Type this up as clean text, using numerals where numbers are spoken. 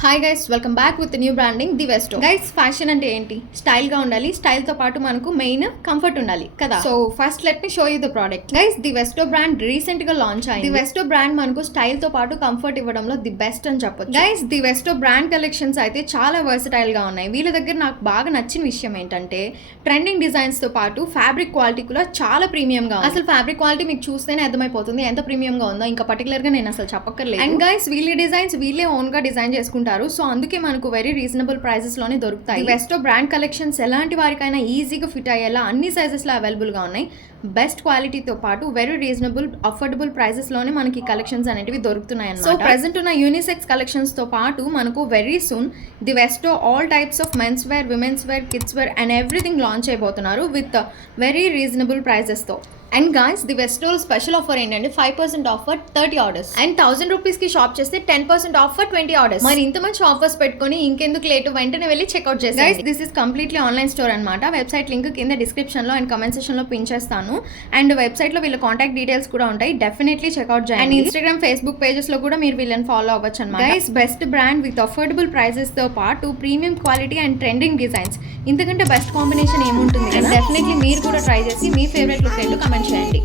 Hi guys, welcome back with new branding the Westo. Guys, fashion అంటే ఏంటి? Style గా ఉండాలి. స్టైల్ తో పాటు మనకు మెయిన్ కంఫర్ట్ ఉండాలి కదా. So first let me show you the product. Guys, the Westo brand recent గా లాంచ్ అయింది. ది వెస్టో బ్రాండ్ మనకు స్టైల్ తో పాటు కంఫర్ట్ ఇవ్వడంలో ది బెస్ట్ అని చెప్పొచ్చు. Guys, the Westo brand collections అయితే చాలా వర్సటైల్ గా ఉన్నాయి. వీళ్ళ దగ్గర నాకు బాగా నచ్చిన విషయం ఏంటంటే ట్రెండింగ్ డిజైన్స్ తో పాటు ఫ్యాబ్రిక్ క్వాలిటీ కూడా చాలా ప్రీమియం గా ఉంది. అసలు ఫ్యాబ్రిక్ క్వాలిటీ మీకు చూస్తేనే అర్థమైపోతుంది ఎంత ప్రీమియం గా ఉందో. ఇంకా పర్టికులర్ గా నేను అసలు చెప్పక్కర్లేదు. అండ్ గైస్, వీళ్ళ డిజైన్స్ వీళ్ళే ఓన్ గా డిజైన్ చేసుకుంటారు. సో అందుకే మనకు వెరీ రీజనబుల్ ప్రైసెస్ లోనే దొరుకుతాయి. వెస్టో బ్రాండ్ కలెక్షన్స్ ఎలాంటి వారికైనా ఈజీగా ఫిట్ అయ్యేలా అన్ని సైజెస్ లో అవైలబుల్ గా ఉన్నాయి. బెస్ట్ క్వాలిటీతో పాటు వెరీ రీజనబుల్ అఫోర్డబుల్ ప్రైసెస్ లోనే మనకి కలెక్షన్స్ అనేవి దొరుకుతున్నాయి అన్నమాట. సో ప్రెసెంట్ ఉన్న యూనిసెక్స్ కలెక్షన్స్ తో పాటు మనకు very soon the Westo all types of men's wear, women's wear, kids wear and everything launch అయిపోతున్నారు విత్ వెరీ రీజనబుల్ ప్రైజెస్ తో. And guys, the Westo special offer ఏంటంటే 5% off for 30 orders and 1000 rupees కి shop చేస్తే 10% of for 20 orders. మరి ఇంత మంచి offers పెట్టుకొని ఇంకెందుకు లేటు, వెంటనే వెళ్ళి చెక్అౌట్ చేసి. Guys, this is completely online store అనమాట. వెబ్సైట్ లింక్ కింద డిస్క్రిప్షన్ లో అండ్ కమెంట్ సెక్షన్ లో పిన్ చేస్తాను. అండ్ వెబ్సైట్ లో వీళ్ళ కాంటాక్ట్ డీటెయిల్స్ కూడా ఉంటాయి. డెఫినెట్లీ చెక్అౌట్ చేయండి. అండ్ ఇన్స్టాగ్రామ్, ఫేస్బుక్ పేజెస్ లో కూడా మీరు వీళ్ళని ఫాలో అవ్వచ్చు అనమాట. Guys, best brand with affordable prices తో పాటు premium quality and trending designs. ఇంతకంటే బెస్ట్ కాంబినేషన్ ఏముంటుంది? అండ్ డెఫినెట్లీ మీరు కూడా ట్రై చేసి మీ ఫేవరెట్ లుక్ ఏంటో కమెంట్ చేయండి.